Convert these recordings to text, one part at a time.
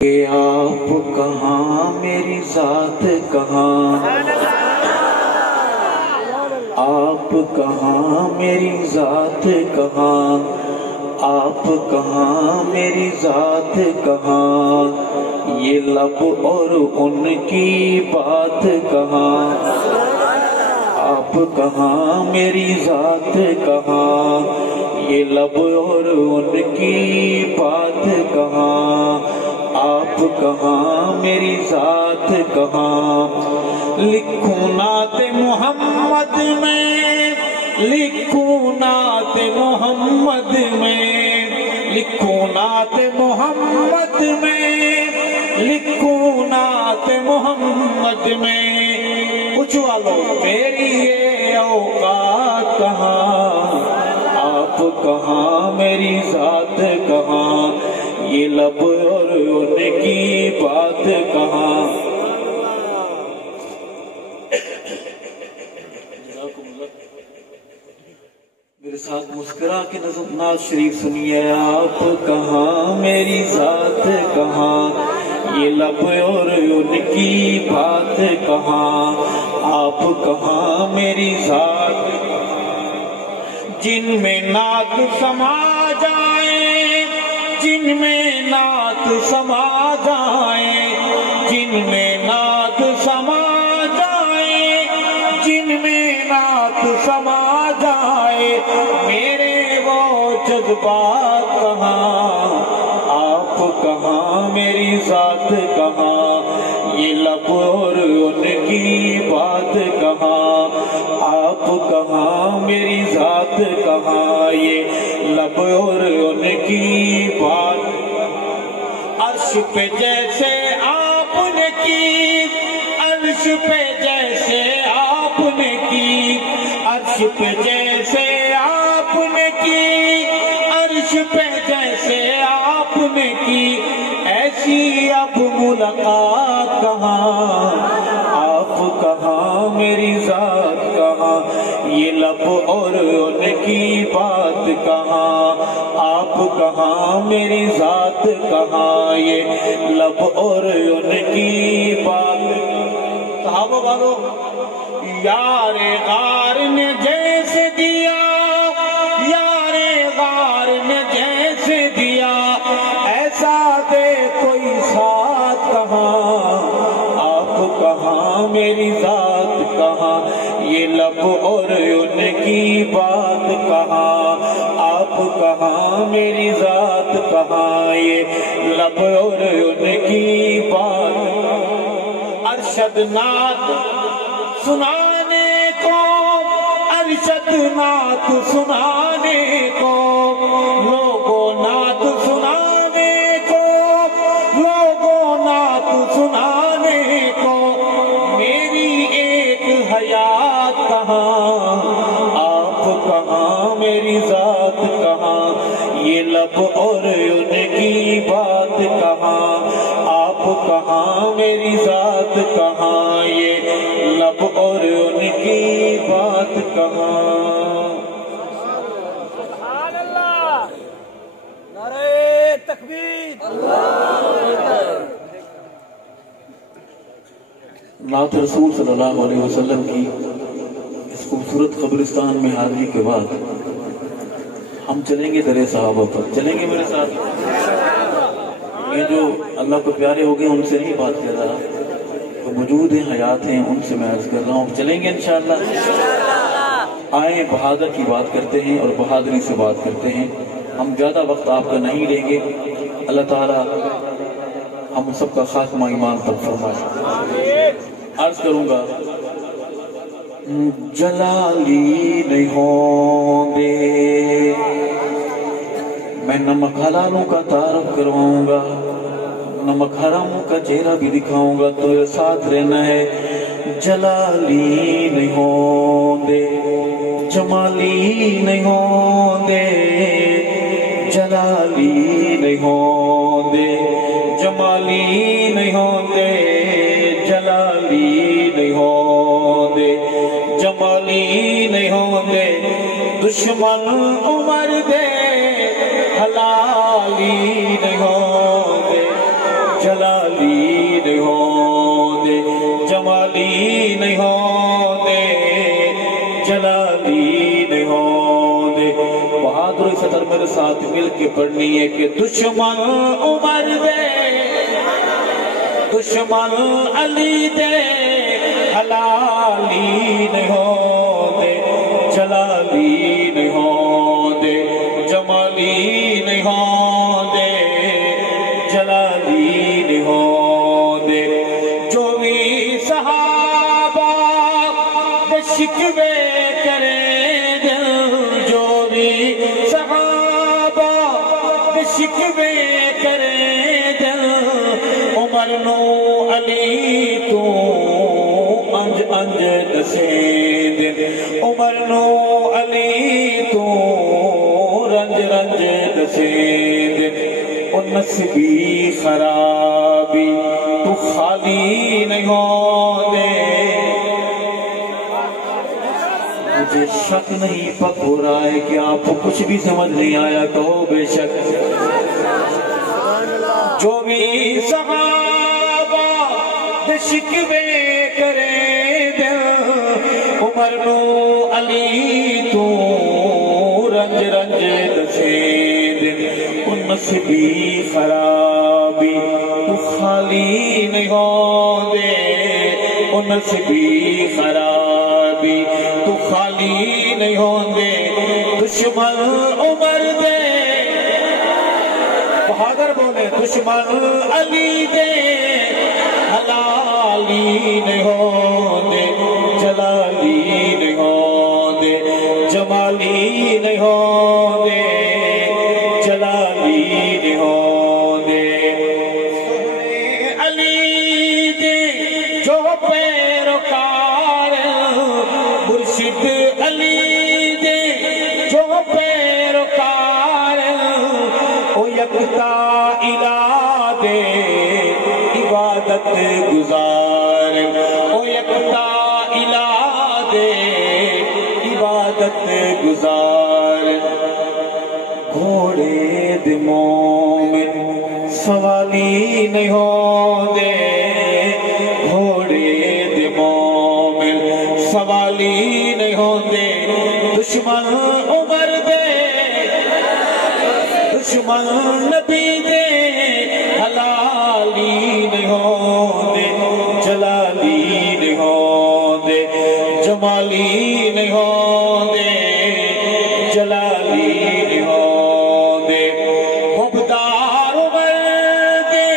کہ آپ کہاں میری ذات کہاں، آپ کہاں میری ذات کہاں، آپ کہاں میری ذات کہاں، یہ لب اور ان کی بات کہاں، آپ کہاں میری ذات کہاں، یہ لب اور ان کی بات کہاں، آپ کہاں میری ذات کہاں۔ لکھوں نعت محمد میں، لکھوں نعت محمد میں، لکھوں نعت محمد میں، لکھوں نعت محمد میں، پوچھوا لو میری یہ اوقات کہاں، آپ کہاں میری ذات کہاں، یہ لب اور ان کی بات کہاں۔ میرے ساتھ مسکرا کے نظم ناز شریف سنیے۔ آپ کہاں میری ذات کہاں، یہ لب اور ان کی بات کہاں، آپ کہاں میری ذات، جن میں نعت سما جائے، جن میں نعت سما جائے، جن میں نعت سما جائے، جن میں نعت سما جائے، میرے وہ جذبات کہاں، آپ کہاں میری ذات کہاں، یہ لب اور ان کی بات کہاں، آپ کہاں میری ذات کہاں، یہ لب اور ان کی بات۔ عرش پہ جیسے آپ نے کی، عرش پہ جیسے آپ نے کی، عرش پہ جیسے آپ نے کی، عرش پہ جیسے آپ نے کی، ایسی اب ملاقات کہاں، آپ کہاں میری ذات کہاں، یہ لب اور ان کی بات کہاں، آپ کہاں میری ذات کہاں، یہ لب اور ان کی بات۔ صحابہ والو، یار غار نے جیسے دیا، یار غار نے جیسے دیا، ایسا دے کوئی ساتھ کہاں، آپ کہاں میری ذات کہاں، یہ لب اور ان کی بات کہاں، آپ کہاں میری ذات کہاں، یہ لب اور ان کی بات۔ ارشد نعت سنانے کو، ارشد نعت سنانے کو، لوگوں نعت سنانے کو، لوگوں نعت سنانے کو، میری ایک حیات کہاں، آپ کہاں میری ذات کہاں، یہ لب اور ان کی بات کہاں، آپ کہاں میری ذات کہاں، یہ لب اور ان کی بات کہاں۔ سبحان اللہ، نعرہ تکبیر، نعت رسول صلی اللہ علیہ وسلم کی اس خوبصورت قبرستان میں حاضری کے بعد ہم چلیں گے درِ صحابہ پر۔ چلیں گے میرے ساتھ؟ یہ جو اللہ کو پیارے ہو گئے ان سے نہیں بات کر رہا، تو موجود ہیں، حیات ہیں، ان سے میں عرض کر رہا ہوں، چلیں گے انشاءاللہ۔ آئیں بہادر کی بات کرتے ہیں اور بہادری سے بات کرتے ہیں۔ ہم زیادہ وقت آپ کا نہیں لیں گے، اللہ تعالیٰ ہم سب کا خاتمہ ایمان پر فرمائے۔ عرض کروں گا، جلالی نہیں ہوں دے، میں نمک حلالوں کا تعارف کرواؤں گا، نمک حراموں کا چہرہ بھی دکھاؤں گا، تو ساتھ رہنا ہے۔ جلالی نہیں ہوں دے، جمالی نہیں ہوں دے، جلالی نہیں ہوں دے، جمالی نہیں ہوں دے، جلالی نہیں ہوں دے، جمالی نہیں ہوں دے، دشمن عمر دے حلالی نہیں ہوں دے، جلالی نہیں ہوندے جمالی نہیں ہوندے جلالی نہیں ہوندے بہادری سطر میرے ساتھ مل کے پڑھنی ہے کہ دشمن عمر دے دشمن علی دے حلالی نہیں ہوندے جلالی نہیں ہوندے جمالی نہیں ہوندے جلالی نہیں ہوندے جو بھی صحابہ دے شکوے کرے دل جو بھی صحابہ دے شکوے کرے دل عمر نو علی تو انج انج دسے دل عمر نو علی تو رنج رنج دسے دل نصبی خرابی تو خالی نہیں ہوندے مجھے شک نہیں پک ہو رہا ہے کہ آپ کو کچھ بھی سمجھ نہیں آیا کہو بے شک جو بھی صحابہ دے شکوے کرے دل عمر نو علی تو رنج رنج دسے دل نصبی خرابی تو خالی نہیں ہوندے نصبی خرابی تو خالی نہیں ہوندے دشمن عمر دے بہادر بولے دشمن علی دے حلالی نہیں ہوندے جلالی نہیں ہوندے جمالی نہیں ہوندے جلالی نہیں ہوندے علی دے جو پیروکار مرشد علی دے جو پیروکار او یکتا الہ دے عبادت گزار او یکتا الہ دے عبادت گزار گھوڑے دے مومن سوالی نہیں ہوندے گھوڑے دے مومن سوالی نہیں ہوندے دشمن عمر دے دشمن نبی دے حلالی نہیں ہوندے جلالی نہیں ہوندے جمالی نہیں ہوندے جلالی نہیں ہوندے حبدار عمر دے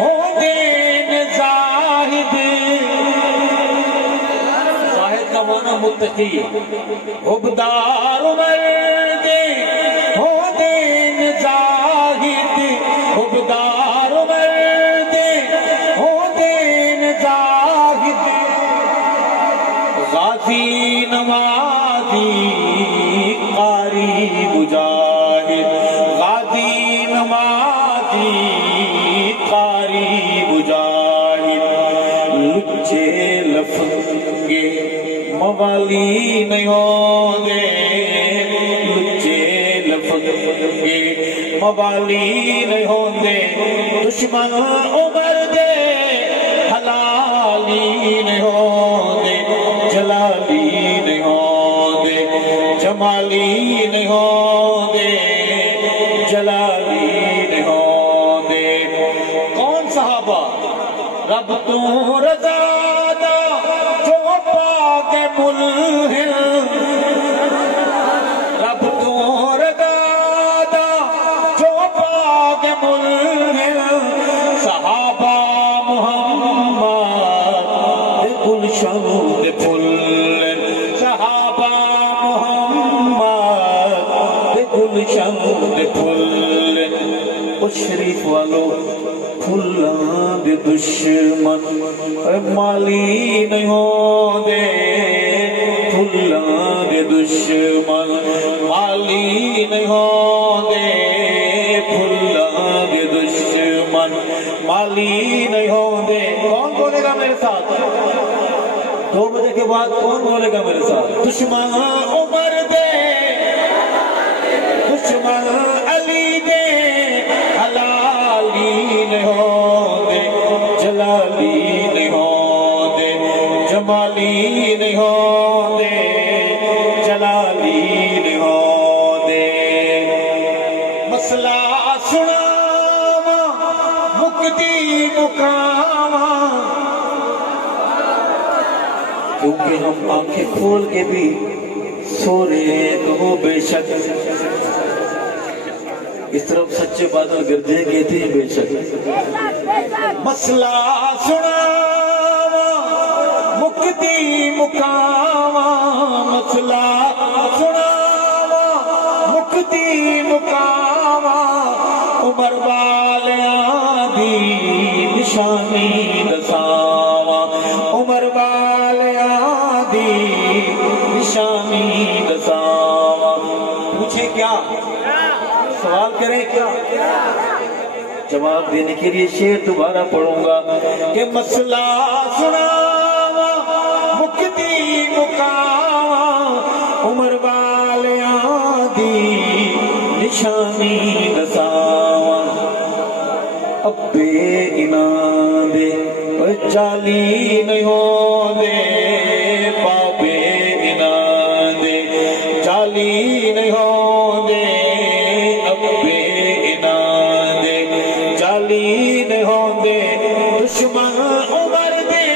ہوندے زاہد زاہد کا معنی متقی حبدار عمر دے ہوندے زاہد حبدار عمر دے ہوندے زاہد غازی نمازی قاری مجاہد غازی نمازی قاری مجاہد لچے لفنگے موالی نہیں ہوندے لچے لفنگے موالی نہیں ہوندے دشمن عمر دے حلالی نہیں ہوندے جلالی نہیں ہوندے جمالی نہیں ہوندے جلالی نہیں ہوندے کون صحابہ رب تو رضا دا جو پاک ملہم رب تو رضا دا جو پاک ملہم صحابہ محمد دے گلشن دے پھل صحابہ محمد دے گلشن دے پھل او شریف والو پھلان دے دشمن مالی نہیں ہوندے پھلان دے دشمن مالی نہیں ہوندے پھلان دے دشمن مالی نہیں ہوندے کون بولے گا میرے ساتھ 2 بجے کے بعد کون بولے گا میرے ساتھ دشمن عمر دے دشمن علی دے حلالی نہیں ہوندے مکتی مکاواں، کیونکہ ہم آنکھیں کھول کے بھی سو رہے تو ہو بے شک، اس طرف سچے بادل گرجیں گے تھے بے شک. مسئلہ سناواں مکتی مکاواں، مسئلہ سناواں مکتی مکاواں، عمر والیاں دی نشانی دساواں، عمر والیاں دی نشانی دساواں. پوچھیں کیا؟ سوال کریں کیا؟ جواب دینے کے لیے شعر دوبارہ پڑھوں گا کہ مسئلہ سناواں مکتی مکاواں، عمر والیاں دی نشانی دساواں. ابے انہاں دے جالی نہیں ہوندے، بابے انہاں دے جالی نہیں ہوندے، ابے انہاں دے جالی نہیں ہوندے، دشمن عمر دے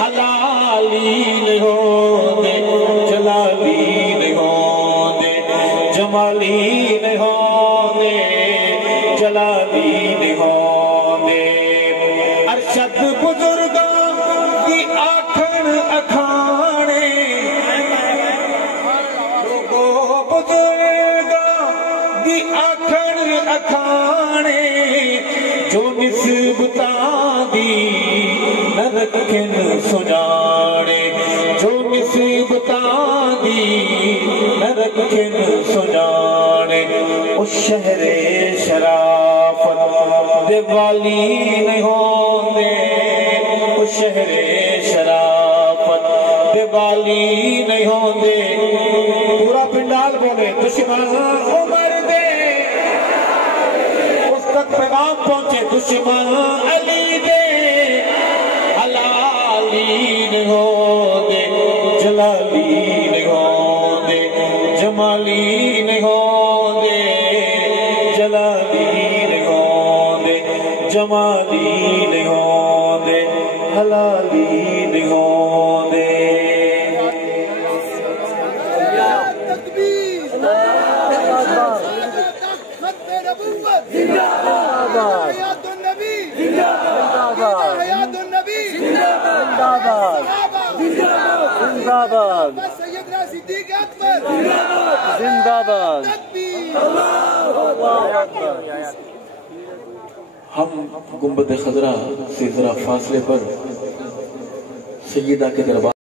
حلالی نہیں ہوندے، جلالی نہیں ہوندے، جمالی نہیں ہوندے، جلالی نہیں ہوندے. ارشد بزرگاں دی آکھن اکھانے، لوگو بزرگاں دی آکھن اکھانے، جو نسبتاں دی نہ رکھن سجانے، جو نسبتاں دی نہ رکھن سجانے. اس شہر شرافت دے والی نہیں ہوندے، اس شہر شرافت دے والی نہیں ہوندے. پورا پنڈال بولے دشمن عمر دے، اس تک پیغام پہنچے دشمن علی دے حلالی نہیں ہوندے، جلالی نہیں ہوندے، جمالی نہیں ہوندے، جلالی نہیں ہوندے، جمالی نہیں ہوندے، حلالی نہیں ہوندے. سیدنا صدیق اکبر زندہ باد. ہم گنبد خضرا سے ذرا فاصلے پر سیدہ کے دربار